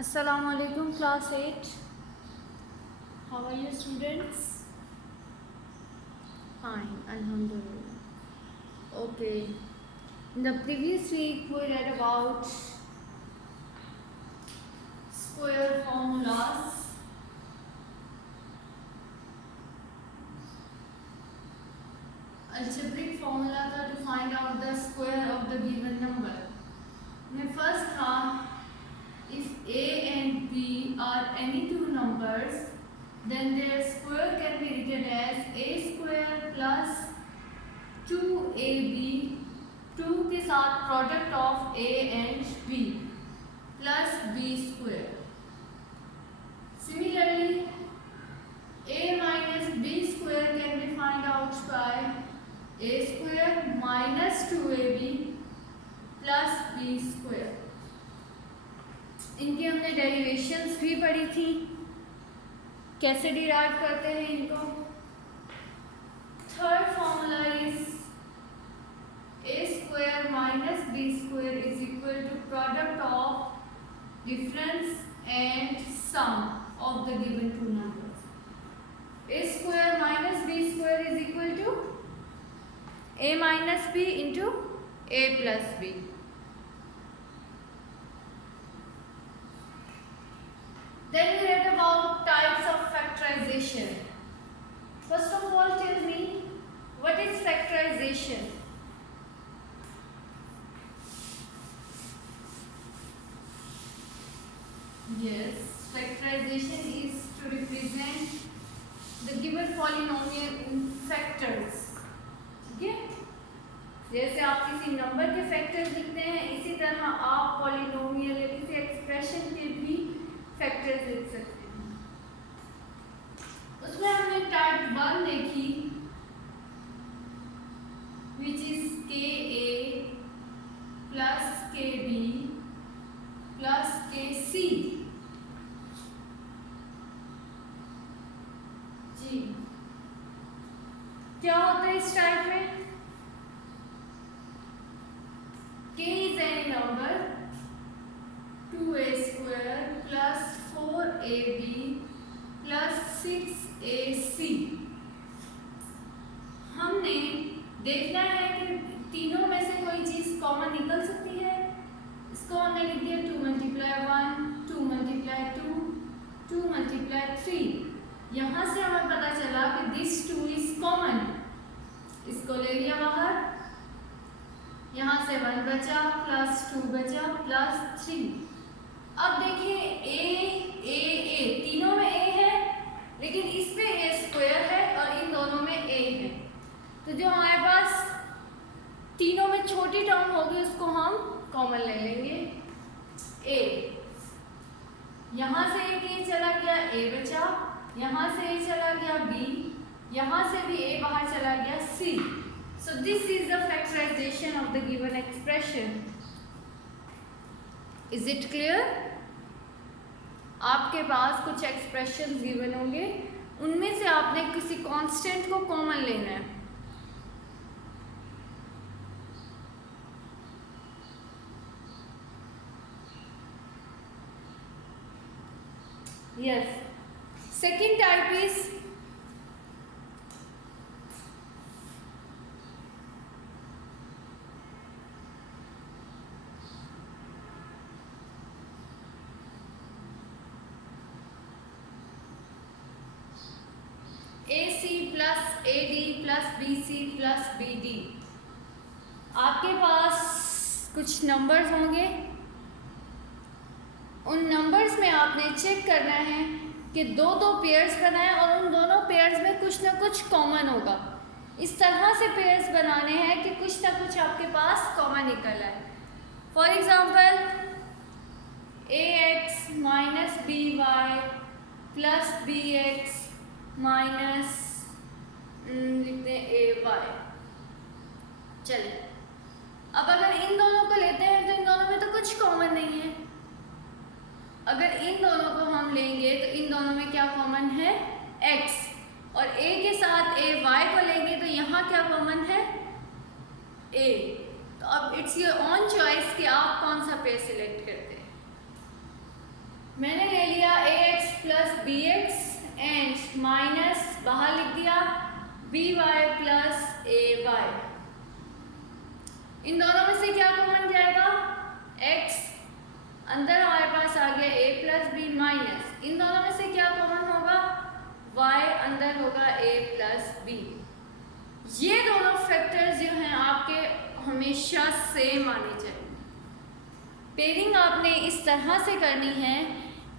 Assalamualaikum class 8. How are you students? Fine, Alhamdulillah. Okay. In the previous week we read about square formulas. Algebraic formula था to find out the square of the given number. में first था if a and b are any two numbers, then their square can be written as a square plus 2ab, 2 के साथ product of a and b plus b square. Similarly, a minus b square can be found out by a square minus 2ab plus b square. इनकी हमने derivations भी पढ़ी थी, कैसे derive करते हैं इनको. Third formula is a square minus b square is equal to product of difference and sum of the given two numbers. A square minus b square is equal to a minus b into a plus b. Then we read about types of factorization. First of all, tell me, what is factorization? Yes, factorization is to represent the given polynomial in factors. ठीक है? जैसे आप किसी number के factors लिखते हैं, इसी तरह आप पॉलिनोमियल या किसी एक्सप्रेशन के भी फैक्टर्स लिख सकते हैं. उसमें हमने टाइप 1 देखी, which is ka plus kb plus kc. जी, क्या होता है इस टाइप में? k is any number 2a square plus 4ab plus 6ac. हमने देखना है कि तीनों में से कोई चीज कॉमन निकल सकती है. इसको हमने लिख दिया 2 multiply 1, 2 multiply 2, 2 multiply 3. यहाँ से हमें पता चला कि this 2 is common. इसको ले लिया बाहर, यहाँ से 1 बचा प्लस 2 बचा प्लस 3. अब देखिए a तीनों में a है, लेकिन इसमें a स्क्वायर है और इन दोनों में a है. तो जो हमारे पास तीनों में छोटी टर्म होगी उसको हम कॉमन ले लेंगे a. यहाँ से एक a चला गया, a बचा. यहाँ से a चला गया b, यहाँ से भी a बाहर चला गया c. So this is the factorization of the given expression. Is it clear? आपके पास कुछ एक्सप्रेशंस गिवन होंगे, उनमें से आपने किसी कांस्टेंट को कॉमन लेना है. Yes. Second type is AC plus AD plus BC plus BD. आपके पास कुछ नंबर्स होंगे, उन नंबर्स में आपने चेक करना है कि दो पेयर्स बनाएं और उन दोनों पेयर्स में कुछ ना कुछ कॉमन होगा. इस तरह से पेयर्स बनाने हैं कि कुछ ना कुछ आपके पास कॉमन निकल आए. For example ax minus b y plus b x minus लिखते हैं ए वाई. चलिए, अब अगर इन दोनों को लेते हैं तो इन दोनों में तो कुछ कॉमन नहीं है. अगर इन दोनों को हम लेंगे तो इन दोनों में क्या कॉमन है? x. और a के साथ a y को लेंगे तो यहाँ क्या कॉमन है? a. तो अब इट्स योर ओन चॉइस कि आप कौन सा पेयर सिलेक्ट करते हैं. बी एक्स एंड माइनस बाहर लिख दिया बी वाई प्लस ए वाई। इन दोनों में से क्या कॉमन जाएगा? x, अंदर हमारे पास आ गया a प्लस बी माइनस, इन दोनों में से क्या कॉमन होगा? y, अंदर होगा a प्लस बी। ये दोनों फैक्टर्स जो हैं आपके हमेशा सेम आने चाहिए। पेयरिंग आपने इस तरह से करनी है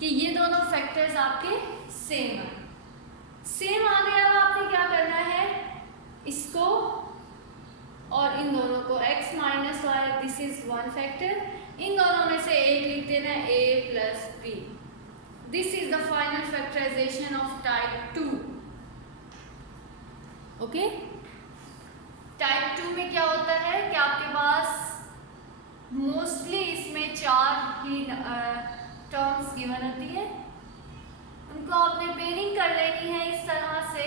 कि ये दोनों फैक्टर्स आपके सेम आए। सेम आ गया तो आपने क्या करना है? इसको और इन दोनों को x minus Y, this is one factor, इन दोनों में से एक लिख देना a plus B. This is the final factorisation of type 2। Okay, type 2 में क्या होता है कि आपके पास मोस्टली इसमें 4 ही टर्म्स गिवन होती है, उनको आपने पेयरिंग कर लेनी है इस तरह से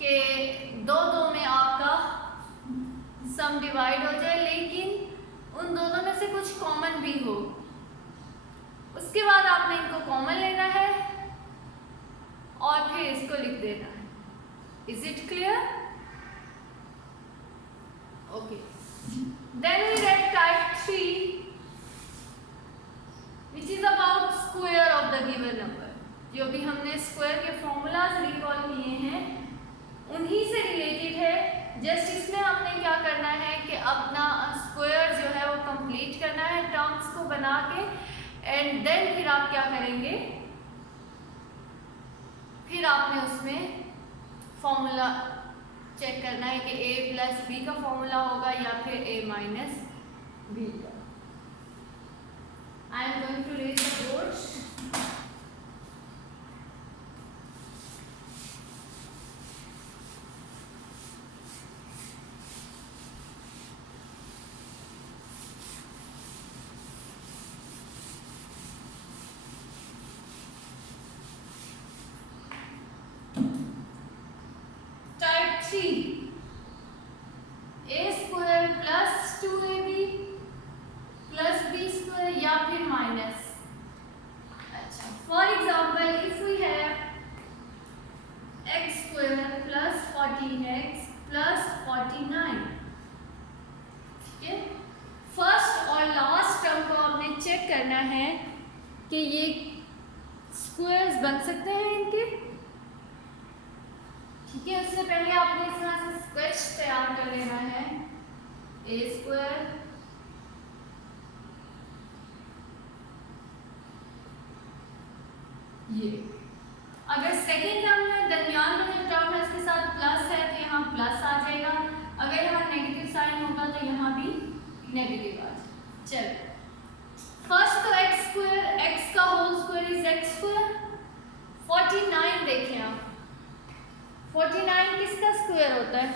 कि दो में आपका सम डिवाइड हो जाए, लेकिन उन दोनों में से कुछ कॉमन भी हो। उसके बाद आपने इनको कॉमन लेना है और फिर इसको लिख देना है। Is it clear? Okay, then we read type 3 which is about square of the given number। जो भी हमने स्क्वायर के फॉर्मूलाज रिकॉल किए हैं उन्हीं से रिलेटेड है। जस्ट इसमें हमने क्या करना है कि अपना स्क्वायर जो है वो कंप्लीट करना है टर्म्स को बना के, एंड देन फिर आप क्या करेंगे? फिर आपने उसमें फॉर्मूला चेक करना है कि a प्लस बी का फॉर्मूला होगा या फिर a माइनस बी का। I am going to raise the board. Type 3, a square plus 2ab plus b square या फिर माइनस। अच्छा, for example if we have x square plus 14x plus 49, ठीक है। फर्स्ट और लास्ट टर्म को आपने check करना है कि ये स्क्वायर्स बन सकते हैं इनके, ठीक है। उससे पहले आपने इस तरह से स्केच तैयार कर लेना है। ए स्क्वायर ये, अगर सेकेंड टर्म में दरमियान में जो टर्म है उसके साथ प्लस है तो यहाँ प्लस आ जाएगा, अगर यहाँ नेगेटिव साइन होगा तो यहाँ भी नेगेटिव आ जाएगा। चलो, फर्स्ट तो एक्स स्क्वायर, एक्स का whole square is x square. 49 देखें आप, 49 किसका स्क्वायर होता है?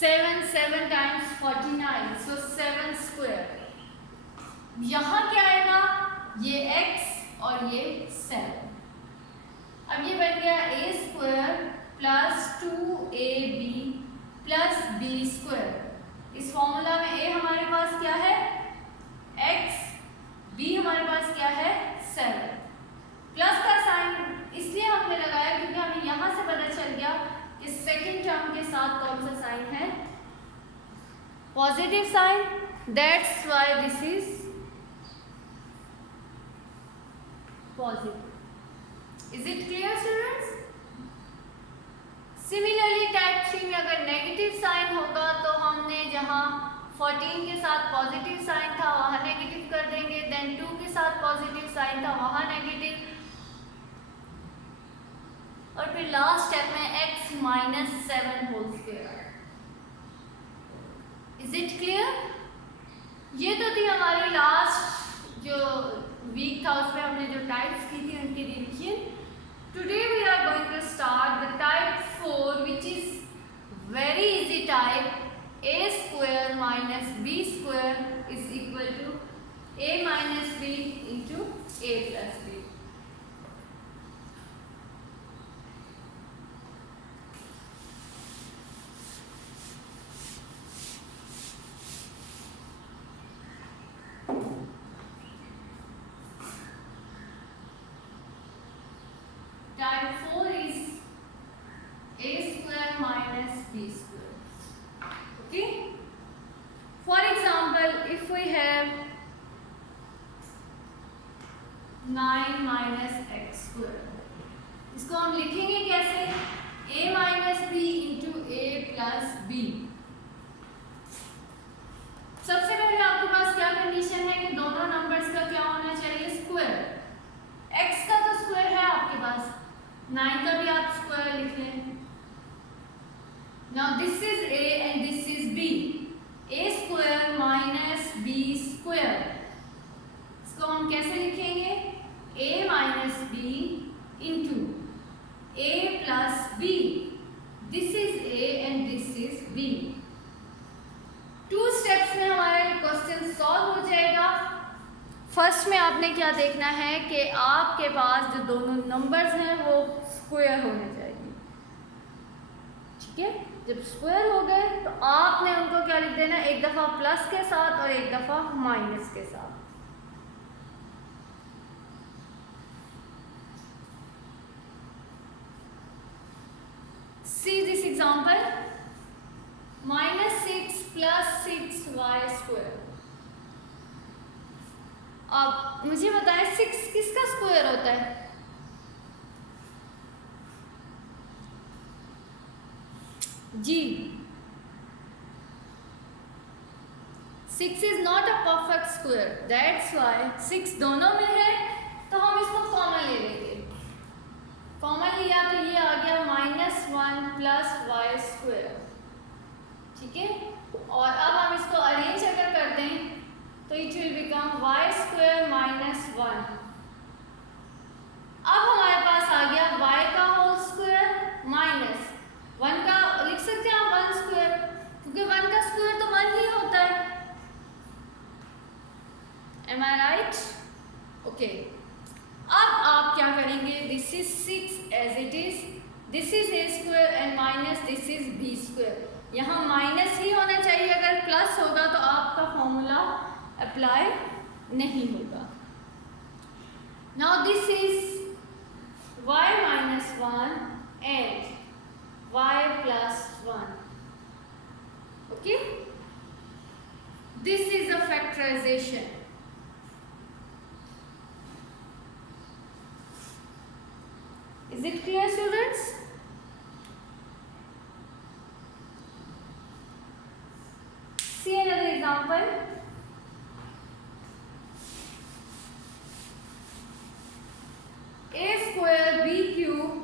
7 टाइम्स 49, सो 7 स्क्वायर। यहाँ क्या आएगा? ये x और ये 7। अब ये बन गया a square plus 2ab plus b square. इस फॉर्मूला में a हमारे पास क्या है? x, b हमारे पास क्या है? 7। प्लस का साइन इसलिए हमने लगाया क्योंकि हमें यहाँ से पता चल गया कि सेकेंड टर्म के साथ कौन सा साइन है? Positive sign. That's why this is positive. Is it clear students? Similarly type 3 में अगर नेगेटिव साइन होगा तो हमने जहाँ 14 के साथ पॉजिटिव साइन था वहाँ नेगेटिव कर देंगे, देन 2 के साथ पॉजिटिव साइन था वहाँ नेगेटिव, और फिर लास्ट स्टेप में x minus 7 whole square. Is it clear? ये तो थी हमारी लास्ट जो वीक था उसमें हमने जो टाइप्स की थी उनकी revision. Today we are going to start the type 4 which is very easy type. a square minus b square is equal to a minus b into a plus b। 9 minus x square. इसको हम लिखेंगे कैसे? a minus b into a plus b. सबसे पहले आपके पास क्या condition है कि दोनों नंबर्स का क्या होना चाहिए? स्क्वायर। x का तो स्क्वायर है आपके पास, 9 का भी आप स्क्वायर लिख लें। Now this is a and this is b, a square minus b square. इसको हम कैसे लिखेंगे? a minus b into a plus b। This is a and this is b। 2 steps में हमारा क्वेश्चन सॉल्व हो जाएगा। फर्स्ट में आपने क्या देखना है कि आपके पास जो दोनों नंबर्स हैं वो स्क्वायर होने चाहिए। ठीक है, जब स्क्वायर हो गए तो आपने उनको क्या लिख देना? एक दफ़ा प्लस के साथ और एक दफ़ा माइनस के साथ। See this example, -6 + 6y square. अब मुझे बताएं 6 किसका स्क्वायर होता है? जी, 6 is not a perfect square, that's why 6 दोनों में है तो हम इसको कॉमन ले लेंगे। कॉमन लिया तो ये आ गया -1 + y स्क्वायर। ठीक है, और अब हम इसको अरेंज अगर कर दें तो it will become y square -1। अब हमारे पास आ गया y का होल स्क्वायर माइनस 1 का, लिख सकते हैं आप 1 स्क्वायर, क्योंकि 1 का स्क्वायर तो 1 ही होता है। Am I right? Okay. अब आप क्या करेंगे? This is 6 as it is, this is a square and minus this is b square. यहाँ माइनस ही होना चाहिए, अगर प्लस होगा तो आपका फॉर्मूला अप्लाई नहीं होगा। Now this is y -1 and y + 1। Okay, this is a factorisation. Is it clear, students? See another example. A square b cube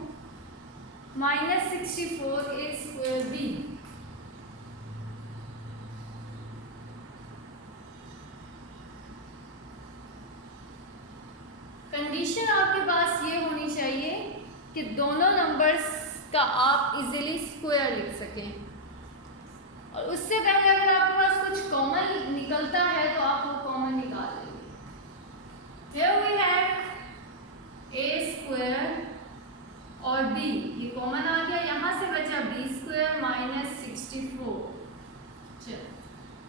-64 a square b। Condition आपके पास ये होनी चाहिए कि दोनों नंबर्स का आप इजीली स्क्वायर लिख सकें, और उससे पहले अगर आपके पास कुछ कॉमन निकलता है तो आप वो कॉमन निकाल लेंगे। Here we have a square और b, ये कॉमन आ गया, यहाँ से बचा b स्क्वायर -64। चलो,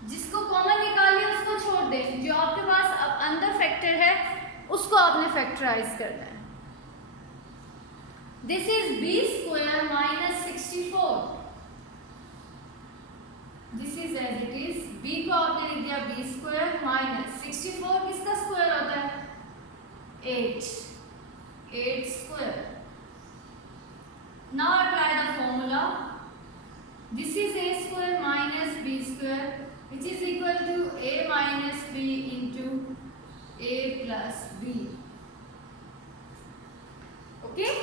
जिसको कॉमन निकाल लिया उसको छोड़ दें, जो आपके पास अब अंदर फैक्टर है उसको आपने फैक्टराइज करना है। This is b square -64। This is as it is, b को आपने लिख दिया b square -64 किसका स्क्वायर होता है? 8 square। Now apply the formula. This is a square minus b square, which is equal to a minus b into a plus b. Okay?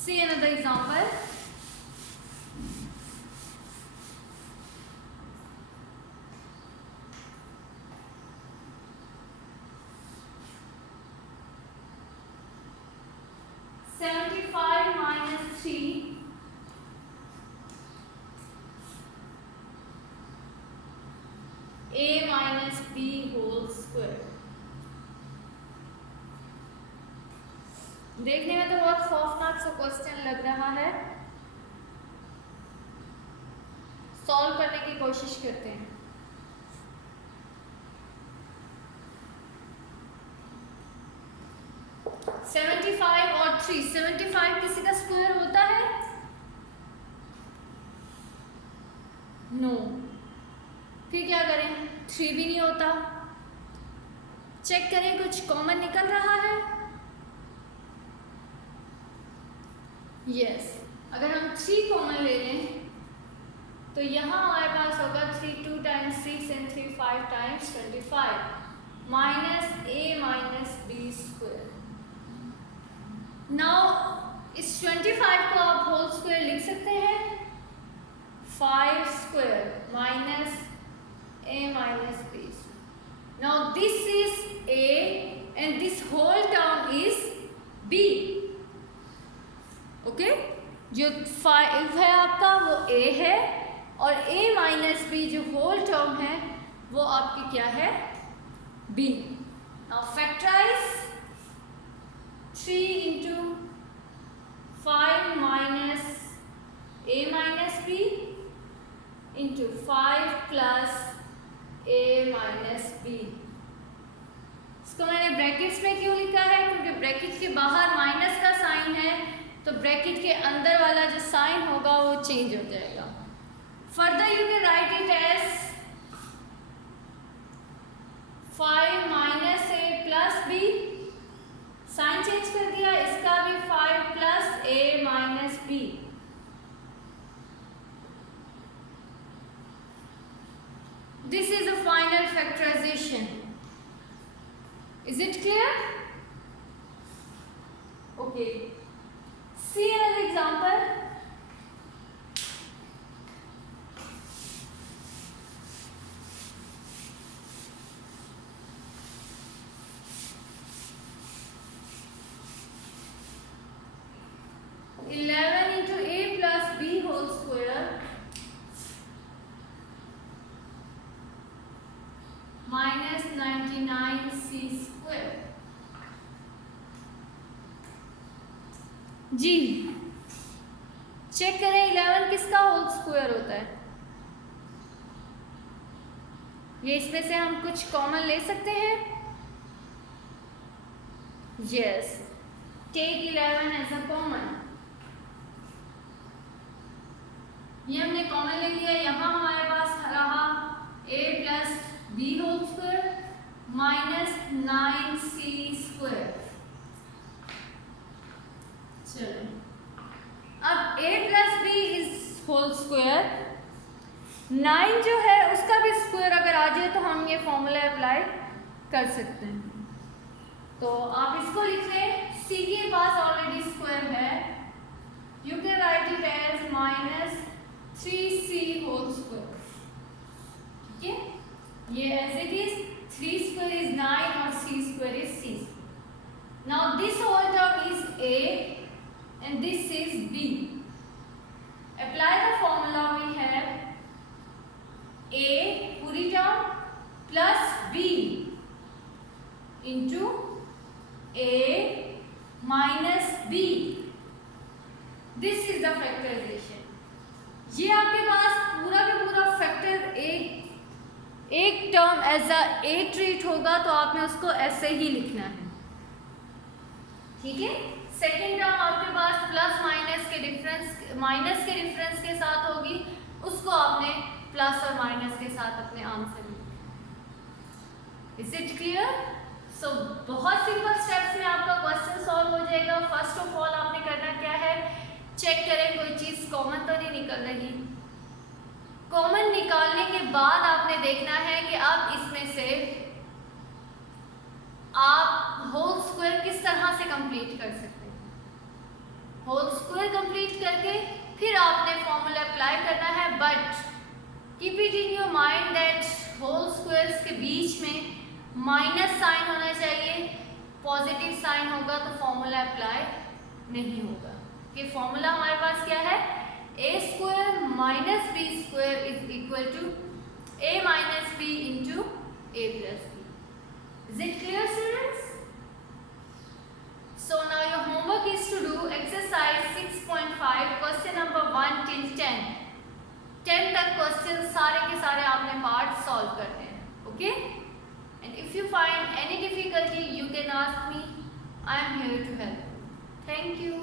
See another example. a minus b whole square। देखने में तो बहुत खौफनाक सा question लग रहा है, solve करने की कोशिश करते हैं। $75 और 3, 75 किसी का स्क्वायर होता है? नो। फिर क्या करें, 3 भी नहीं होता। चेक करें कुछ कॉमन निकल रहा है। यस, अगर हम 3 कॉमन ले लें तो यहाँ हमारे पास होगा 3 2 times 6 and 3 5 times 25 minus a minus b square. Now इस 25 को आप होल स्क्वायर लिख सकते हैं, 5 square minus a minus b. Now this is a and this whole term is b. Okay, जो 5 है आपका वो a है और a माइनस बी जो होल टर्म है वो आपकी क्या है, b. Now factorise 3 into 5 minus a minus b into 5 plus a minus b। इसको मैंने ब्रैकेट्स में क्यों लिखा है, क्योंकि ब्रैकेट के बाहर माइनस का साइन है तो ब्रैकेट के अंदर वाला जो साइन होगा वो चेंज हो जाएगा। Further you can write it as 5 minus a plus b, sign change कर दिया, इसका भी 5 plus a minus b। This is the final factorisation. Is it clear? Okay. See another example. (11 into a plus b whole square minus 99c square. Ji check करें 11 किसका whole square होता है। ये इसमें से हम कुछ कॉमन ले सकते हैं। Yes, take 11 as a common. ये हमने कॉमन ले लिया। यहाँ हमारे पास रहा a plus b whole square minus 9c square. चलो अब a plus b is whole square, 9 जो है उसका भी स्क्वायर अगर आ जाए तो हम ये फॉर्मूला अप्लाई कर सकते हैं। तो आप इसको लिख लें, c के पास ऑलरेडी स्क्वायर है, you can write it as minus 3c whole square. ठीक है, ये as it is 3 square is 9 और c square is 6। Now this whole term is a and this is b. Apply the formula we have a पूरी term plus b into a minus b. This is the factorization. ये आपके पास पूरा का पूरा factor एक term as a treat होगा तो आपने उसको ऐसे ही लिखना है। ठीक है, सेकेंड टर्म आपके पास प्लस माइनस के डिफरेंस के साथ होगी, उसको आपने प्लस और माइनस के साथ अपने आंसर में। Is it clear? सो बहुत सिंपल स्टेप्स में आपका क्वेश्चन सॉल्व हो जाएगा। फर्स्ट ऑफ ऑल आपने करना क्या है, चेक करें कोई चीज कॉमन तो नहीं निकल रही। कॉमन निकालने के बाद आपने देखना है कि अब इसमें से आप होल स्क्वायर किस तरह से कंप्लीट कर सकते हैं। होल स्क्वायर कंप्लीट करके फिर आपने फॉर्मूला अप्लाई करना है, but keep it in your mind that whole squares के बीच में माइनस साइन होना चाहिए। पॉजिटिव साइन होगा तो फॉर्मूला अप्लाई नहीं होगा। कि फॉर्मूला हमारे पास क्या है, a square minus b square is equal to a minus b into a plus b. Is it clear, students? So now your homework is to do exercise 6.5 question number 1 till 10. 10 तक question सारे के सारे आपने part solve करने हैं, okay? And if you find any difficulty, you can ask me. I am here to help you. Thank you.